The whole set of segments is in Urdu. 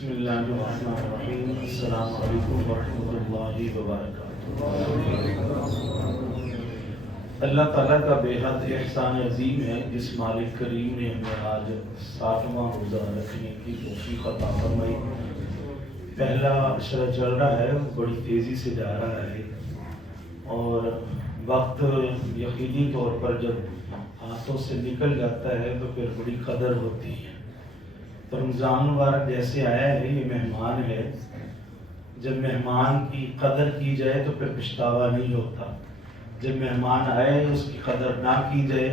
بسم اللہ الرحمن الرحیم۔ السلام علیکم ورحمۃ اللہ وبرکاتہ۔ اللہ تعالیٰ کا بے حد احسان عظیم ہے جس مالک کریم نے ہمیں آج 60واں روزہ رکھنے کی توفیق عطا فرمائی۔ پہلا عشرہ چل رہا ہے، بڑی تیزی سے جا رہا ہے اور وقت یقینی طور پر جب ہاتھوں سے نکل جاتا ہے تو پھر بڑی قدر ہوتی ہے۔ تو رمضان مبارک جیسے آیا ہے، یہ مہمان ہے، جب مہمان کی قدر کی جائے تو پھر پچھتاوا نہیں ہوتا، جب مہمان آئے اس کی قدر نہ کی جائے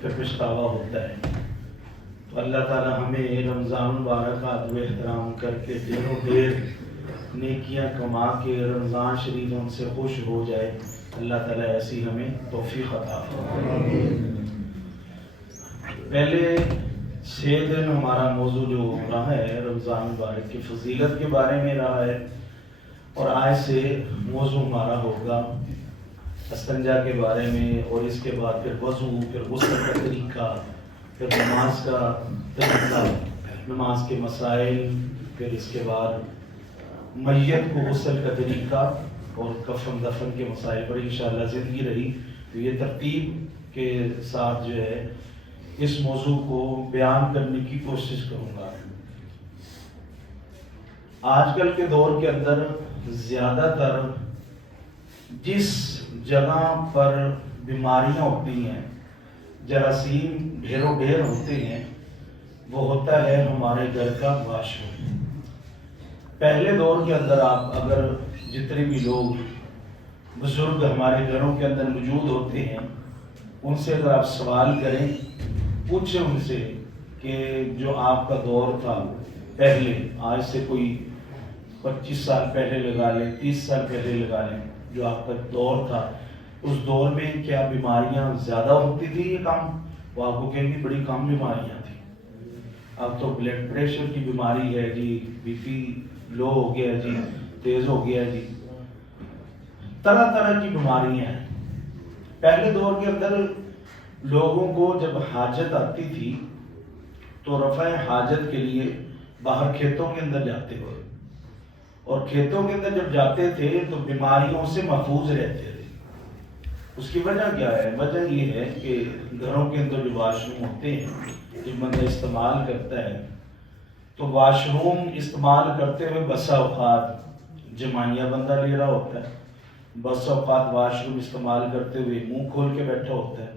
پھر پچھتاوا ہوتا ہے۔ تو اللہ تعالیٰ ہمیں رمضان مبارک کا ادب احترام کر کے دیر و دیر نیکیاں کما کے رمضان شریف ہم سے خوش ہو جائے، اللہ تعالیٰ ایسی ہمیں توفیق عطا فرمائے۔ پہلے 6 دن ہمارا موضوع جو رہا ہے رمضان مبارک کی فضیلت کے بارے میں رہا ہے، اور آج سے موضوع ہمارا ہوگا استنجا کے بارے میں، اور اس کے بعد پھر وضو، پھر غسل کا طریقہ، پھر نماز کا طریقہ، نماز کے مسائل، پھر اس کے بعد میت کو غسل کا طریقہ اور کفن دفن کے مسائل پر انشاءاللہ زندگی رہی تو یہ ترتیب کے ساتھ جو ہے اس موضوع کو بیان کرنے کی کوشش کروں گا۔ آج کل کے دور کے اندر زیادہ تر جس جگہ پر بیماریاں ہوتی ہیں، جراثیم ڈھیر و ڈھیر ہوتے ہیں، وہ ہوتا ہے ہمارے گھر کا واش روم۔ پہلے دور کے اندر آپ اگر جتنے بھی لوگ بزرگ ہمارے گھروں کے اندر موجود ہوتے ہیں، ان سے اگر آپ سوال کریں، پوچھیں ان سے کہ جو آپ کا دور تھا پہلے، آج سے کوئی 25 سال پہلے لگا لیں، 30 سال پہلے لگا لیں، جو آپ کا دور تھا اس دور میں کیا بیماریاں زیادہ ہوتی تھی یا کم؟ وہ آپ کو کہیں گے بڑی کم بیماریاں تھیں۔ اب تو بلڈ پریشر کی بیماری ہے جی، بی پی لو ہو گیا جی، تیز ہو گیا جی، طرح طرح کی بیماریاں ہیں۔ پہلے دور کے اندر لوگوں کو جب حاجت آتی تھی تو رفع حاجت کے لیے باہر کھیتوں کے اندر جاتے تھے، اور کھیتوں کے اندر جب جاتے تھے تو بیماریوں سے محفوظ رہتے تھے۔ اس کی وجہ کیا ہے؟ وجہ یہ ہے کہ گھروں کے اندر جو واش روم ہوتے ہیں جب بندہ استعمال کرتا ہے تو واش روم استعمال کرتے ہوئے بسا اوقات جمائیاں بندہ لے رہا ہوتا ہے، بسا اوقات واش روم استعمال کرتے ہوئے منہ کھول کے بیٹھا ہوتا ہے،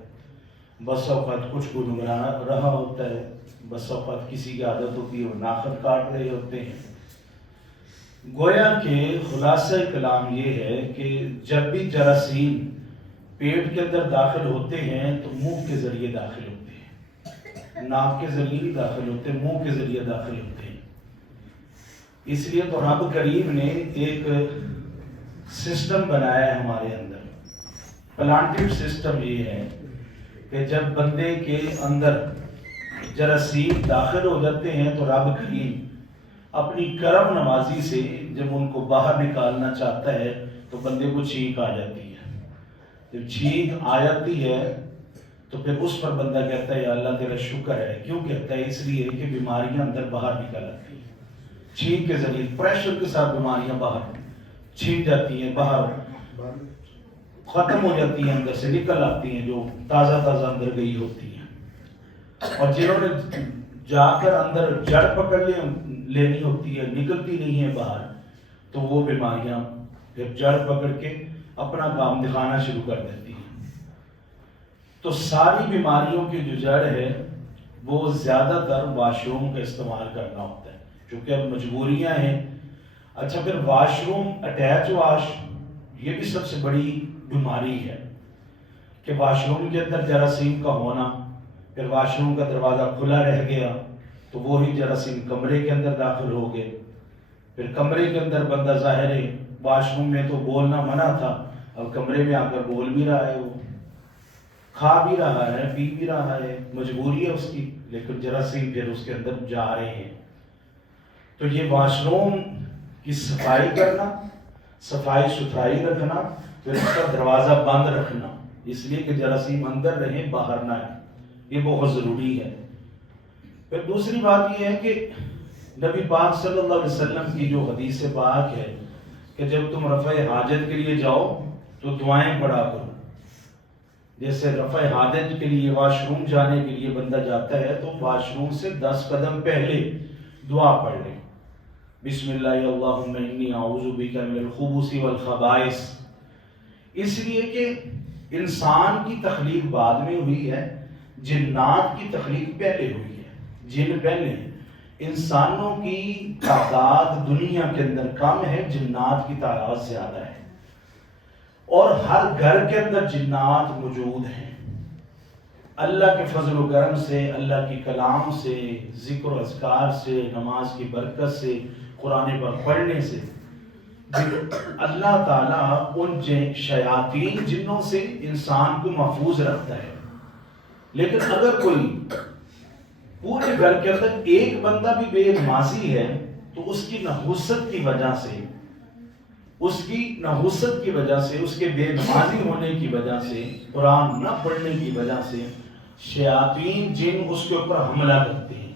بس اوقات کچھ گنگنا رہا ہوتا ہے، بس اوقات کسی کی عادت ہوتی ہے وہ ناخن کاٹ رہے ہوتے ہیں۔ گویا کہ خلاصہ کلام یہ ہے کہ جب بھی جراثیم پیٹ کے اندر داخل ہوتے ہیں تو منہ کے ذریعے داخل ہوتے ہیں، ناک کے ذریعے نہیں داخل ہوتے، منہ کے ذریعے داخل ہوتے ہیں۔ اس لیے تو رب کریم نے ایک سسٹم بنایا ہے ہمارے اندر، پلانٹڈ سسٹم یہ ہے کہ جب بندے کے اندر جراثیم داخل ہو جاتے ہیں تو رب کریم اپنی کرم نوازی سے جب ان کو باہر نکالنا چاہتا ہے تو بندے کو چھینک آ جاتی ہے۔ جب چھینک آ جاتی ہے تو پھر اس پر بندہ کہتا ہے یا اللہ تیرا شکر ہے۔ کیوں کہتا ہے؟ اس لیے کہ بیماریاں اندر باہر نکل آتی ہیں، چھینک کے ذریعے پریشر کے ساتھ بیماریاں باہر چھینک جاتی ہیں، باہر ختم ہو جاتی ہیں، اندر سے نکل آتی ہیں جو تازہ تازہ اندر گئی ہوتی ہیں۔ اور جنہوں نے جا کر اندر جڑ پکڑ لینی ہوتی ہے، نکلتی نہیں ہے باہر، تو وہ بیماریاں پھر جڑ پکڑ کے اپنا کام دکھانا شروع کر دیتی ہیں۔ تو ساری بیماریوں کی جو جڑ ہے وہ زیادہ تر واش روم کا استعمال کرنا ہوتا ہے، چونکہ اب مجبوریاں ہیں۔ اچھا، پھر واش روم اٹیچ واش، یہ بھی سب سے بڑی بیماری ہے کہ واش روم کے اندر جراثیم کا ہونا، پھر واش روم کا دروازہ کھلا رہ گیا تو وہی جراثیم کمرے کے اندر داخل ہو گئے، پھر کمرے کے اندر بندہ ظاہر ہے واش روم میں تو بولنا منع تھا، اب کمرے میں آ کر بول بھی رہا ہے، وہ کھا بھی رہا ہے، پی بھی رہا ہے، مجبوری ہے اس کی، لیکن جراثیم پھر اس کے اندر جا رہے ہیں۔ تو یہ واش روم کی صفائی کرنا، صفائی ستھرائی رکھنا، پھر اس کا دروازہ بند رکھنا، اس لیے کہ جراثیم اندر رہیں باہر نہ آئے، یہ بہت ضروری ہے۔ پھر دوسری بات یہ ہے کہ نبی پاک صلی اللہ علیہ وسلم کی جو حدیث پاک ہے کہ جب تم رفع حاجت کے لیے جاؤ تو دعائیں پڑھا کرو. جیسے رفع حاجت کے لیے واش روم جانے کے لیے بندہ جاتا ہے تو واش روم سے 10 قدم پہلے دعا پڑھ لے, بسم اللہ اللہم انی اعوذ بک من الخبث والخبائث. اس لیے کہ انسان کی تخلیق بعد میں ہوئی ہے, جنات کی تخلیق پہلے ہوئی ہے. جن پہلے, انسانوں کی تعداد دنیا کے اندر کم ہے, جنات کی تعداد زیادہ ہے, اور ہر گھر کے اندر جنات موجود ہیں. اللہ کے فضل و کرم سے, اللہ کی کلام سے, ذکر و اذکار سے, نماز کی برکت سے, قرآن پاک پڑھنے سے اللہ تعالیٰ ان شیاطین جنوں سے انسان کو محفوظ رکھتا ہے. لیکن اگر کوئی پورے گھر کے اندر ایک بندہ بھی بے نمازی ہے تو اس کی نحوست کی وجہ سے, اس کے بے نمازی ہونے کی وجہ سے, قرآن نہ پڑھنے کی وجہ سے شیاطین جن اس کے اوپر حملہ کرتے ہیں.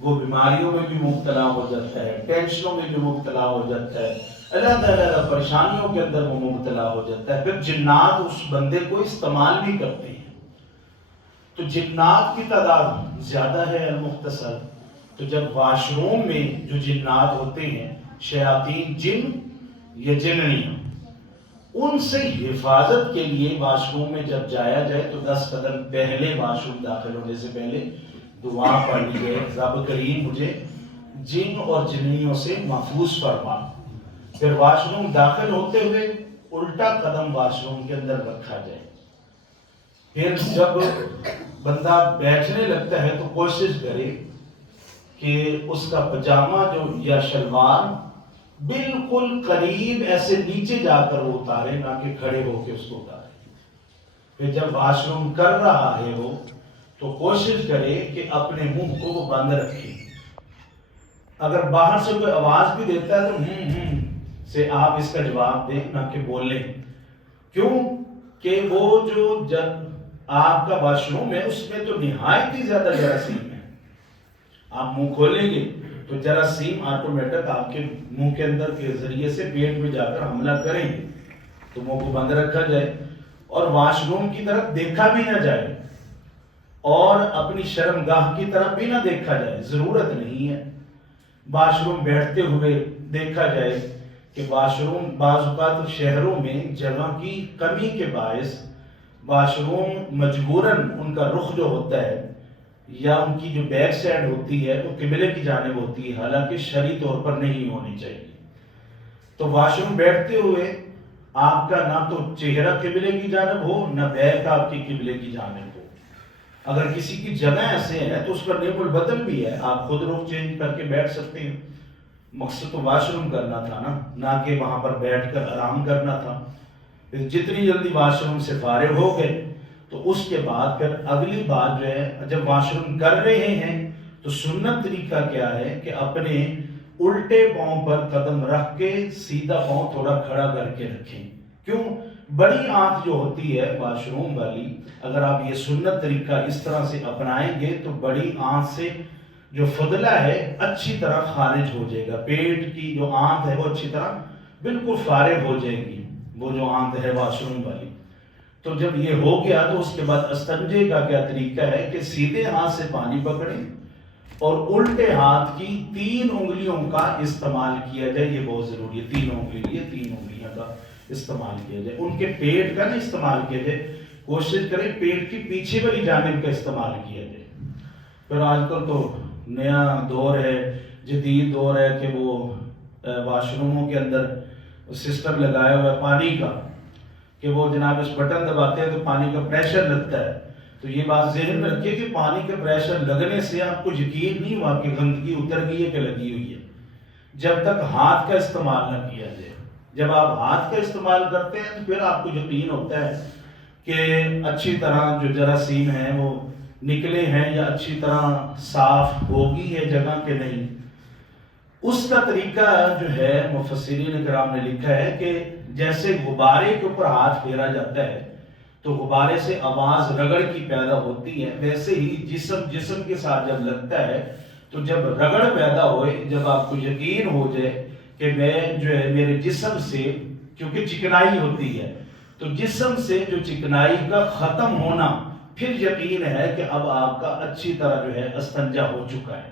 وہ بیماریوں میں بھی مبتلا ہو جاتا ہے, ٹینشنوں میں بھی مبتلا ہو جاتا ہے, اللہ پریشانیوں کے اندر وہ مبتلا ہو جاتا ہے. پھر جنات اس بندے کو استعمال بھی کرتے ہیں. تو جنات کی تعداد زیادہ ہے المختصر. تو جب واش روم میں جو جنات ہوتے ہیں, شیاطین جن یا جننیاں, ان سے حفاظت کے لیے واش روم میں جب جایا جائے تو 10 قدم پہلے واش روم داخل ہونے سے پہلے دعا پڑھی جائے, رب کریم مجھے جن اور جننیوں سے محفوظ فرما. پھر واش روم داخل ہوتے ہوئے الٹا قدم واش روم کے اندر رکھا جائے. پھر جب بندہ بیٹھنے لگتا ہے تو کوشش کرے کہ اس کا پجامہ جو یا شلوار بالکل قریب ایسے نیچے جا کر وہ اتارے, نہ کہ کھڑے ہو کے اس کو اتارے. پھر جب واش روم کر رہا ہے وہ تو کوشش کرے کہ اپنے منہ کو وہ بند رکھے. اگر باہر سے کوئی آواز بھی دیتا ہے تو سے آپ اس کا جواب دیں, نہ کہ بولیں. کیوں کہ وہ جو جب آپ کا واش روم ہے اس میں تو نہایت ہی زیادہ جراثیم ہے. آپ منہ کھولیں گے تو جراثیم آٹومیٹک آپ کے منہ کے اندر کے ذریعے سے پیٹ میں جا کر حملہ کریں گے. تو منہ کو بند رکھا جائے اور واش روم کی طرف دیکھا بھی نہ جائے, اور اپنی شرمگاہ کی طرف بھی نہ دیکھا جائے. ضرورت نہیں ہے. واش روم بیٹھتے ہوئے دیکھا جائے کہ واش روم بعض اوقات شہروں میں جگہ کی کمی کے باعث واش روم مجبوراً ان کا رخ جو ہوتا ہے یا ان کی جو بیک سائڈ ہوتی ہے وہ قبلے کی جانب ہوتی ہے, حالانکہ شرعی طور پر نہیں ہونی چاہیے. تو واش روم بیٹھتے ہوئے آپ کا نہ تو چہرہ قبلے کی جانب ہو, نہ بیک آپ کی قبلے کی جانب ہو. اگر کسی کی جگہ ایسے ہے تو اس پر نیب البدن بھی ہے, آپ خود رخ چینج کر کے بیٹھ سکتے ہیں. مقصد تو واش روم کرنا تھا نا, نہ کہ وہاں پر بیٹھ کر آرام کرنا تھا. پھر جتنی جلدی واش روم سے فارغ ہو گئے تو اس کے بعد پھر اگلی بات جو ہے, جب واش روم کر رہے ہیں تو سنت طریقہ کیا ہے کہ اپنے الٹے پاؤں پر قدم رکھ کے سیدھا پاؤں تھوڑا کھڑا کر کے رکھیں. کیوں؟ بڑی آنت جو ہوتی ہے واش روم والی, اگر آپ یہ سنت طریقہ اس طرح سے اپنائیں گے تو بڑی آنت سے جو فضلہ ہے اچھی طرح خارج ہو جائے گا. پیٹ کی جو آنت ہے وہ اچھی طرح بالکل فارغ ہو جائے گی, وہ جو آنت ہے واش روم والی. تو جب یہ ہو گیا تو اس کے بعد استنجے کا کیا طریقہ ہے کہ سیدھے ہاتھ سے پانی پکڑیں اور الٹے ہاتھ کی 3 انگلیوں کا استعمال کیا جائے. یہ بہت ضروری ہے, 3 انگلیاں کا استعمال کیا جائے. ان کے پیٹ کا نہیں استعمال کیا جائے, کوشش کریں پیٹ کی پیچھے والی جانب کا استعمال کیا جائے. پھر آج کل تو نیا دور ہے, جدید دور ہے کہ وہ واش روموں کے اندر سسٹم لگایا ہوا ہے پانی کا, کہ وہ جناب اس بٹن دباتے ہیں تو پانی کا پریشر لگتا ہے. تو یہ بات ذہن میں رکھیے کہ پانی کا پریشر لگنے سے آپ کو یقین نہیں ہوا کہ گندگی اتر گئی ہے کہ لگی ہوئی ہے, جب تک ہاتھ کا استعمال نہ کیا جائے. جب آپ ہاتھ کا استعمال کرتے ہیں تو پھر آپ کو یقین ہوتا ہے کہ اچھی طرح جو جراثیم ہیں وہ نکلے ہیں یا اچھی طرح صاف ہوگی ہے جگہ کہ نہیں. اس کا طریقہ جو ہے مفسرین کرام نے لکھا ہے کہ جیسے غبارے کے اوپر ہاتھ پھیرا جاتا ہے تو غبارے سے آواز رگڑ کی پیدا ہوتی ہے, ویسے ہی جسم کے ساتھ جب لگتا ہے تو جب رگڑ پیدا ہوئے، جب آپ کو یقین ہو جائے کہ میں جو ہے میرے جسم سے، کیونکہ چکنائی ہوتی ہے، تو جسم سے جو چکنائی کا ختم ہونا، پھر یقین ہے کہ اب آپ کا اچھی طرح جو ہے استنجا ہو چکا ہے.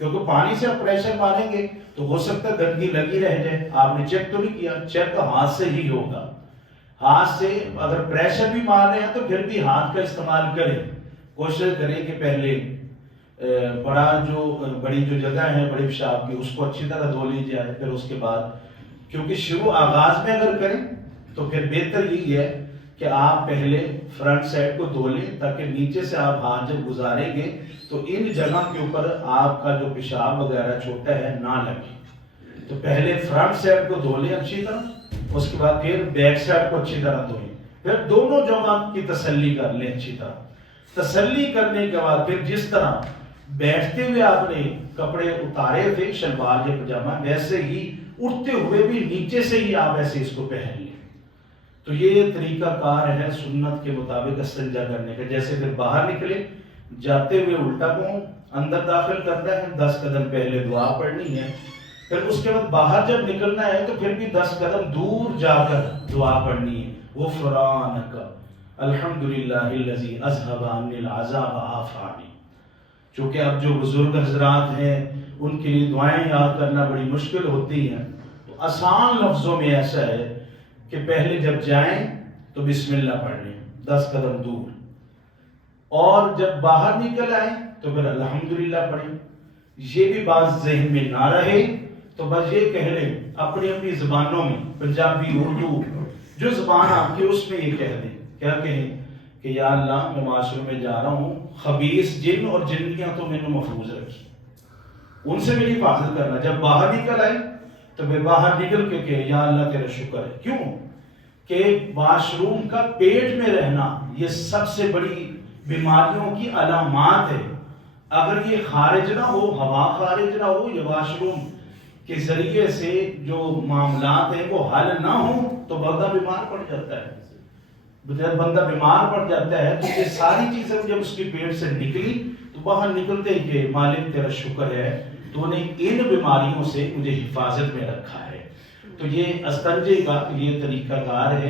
کیونکہ پانی سے آپ پریشر ماریں گے تو ہو سکتا ہے گندگی لگی رہ جائے. آپ نے چیک تو نہیں کیا، چیک تو ہاتھ سے ہی ہوگا. ہاتھ سے اگر پریشر بھی مار رہے ہیں تو پھر بھی ہاتھ کا استعمال کریں. کوشش کریں کہ پہلے بڑی جو جگہ ہے بڑی پیشاب کی، اس کو اچھی طرح دھو لی جائے. پھر اس کے بعد، کیونکہ شروع آغاز میں اگر کریں تو پھر بہتر یہی ہے کہ آپ پہلے فرنٹ سائڈ کو دھو لیں، تاکہ نیچے سے آپ ہاتھ جب گزاریں گے تو ان جگہ کے اوپر آپ کا جو پیشاب وغیرہ چھوٹا ہے نہ لگے. تو پہلے فرنٹ سائڈ کو دھو لیں اچھی طرح، اس کے بعد پھر بیک سائڈ کو اچھی طرح دھوئیں. پھر دونوں جگہ کی تسلی کر لیں اچھی طرح. تسلی کرنے کے بعد پھر جس طرح بیٹھتے ہوئے آپ نے کپڑے اتارے تھے شلوار یا پجامہ، ویسے ہی اٹھتے ہوئے بھی نیچے سے ہی آپ ایسے اس کو پہن لیں. تو یہ طریقہ کار ہے سنت کے مطابق استنجا کرنے کا. جیسے پھر باہر نکلے، جاتے ہوئے الٹا پاؤں اندر داخل کرتا ہے، 10 قدم پہلے دعا پڑھنی ہے. پھر اس کے بعد باہر جب نکلنا ہے تو پھر بھی 10 قدم دور جا کر دعا پڑھنی ہے. غفرانک الحمدللہ الذی اذھب عنی العذاب وعافانی. چونکہ اب جو بزرگ حضرات ہیں ان کے لیے دعائیں یاد کرنا بڑی مشکل ہوتی ہیں، تو آسان لفظوں میں ایسا ہے کہ پہلے جب جائیں تو بسم اللہ پڑھ لیں 10 قدم دور، اور جب باہر نکل آئیں تو پھر الحمدللہ پڑھیں. یہ بھی بات ذہن میں نہ رہے تو بس یہ کہہ لیں اپنی اپنی زبانوں میں، پنجابی، اردو، جو زبان آپ کی اس میں یہ کہہ دیں. کیا کہیں کہ یا اللہ میں معاشرے میں جا رہا ہوں، خبیث جن اور جنیاں تو میں نے محفوظ رکھی، ان سے میری حفاظت کرنا. جب باہر نکل آئے تو میں باہر نکل کے کہ یا اللہ تیرا شکر ہے. کیوں کہ واش روم کا پیٹ میں رہنا یہ سب سے بڑی بیماریوں کی علامات ہے. اگر یہ خارج نہ ہو، ہوا خارج نہ ہو، یا واش روم کے ذریعے سے جو معاملات ہیں وہ حل نہ ہوں تو بندہ بیمار پڑ جاتا ہے. جب بندہ بیمار پڑ جاتا ہے تو یہ ساری چیزیں جب اس کے پیٹ سے نکلی تو باہر نکلتے ہی کہ مالک تیرا شکر ہے تو نے ان بیماریوں سے مجھے حفاظت میں رکھا ہے. تو یہ استنجے کا یہ طریقہ کار ہے.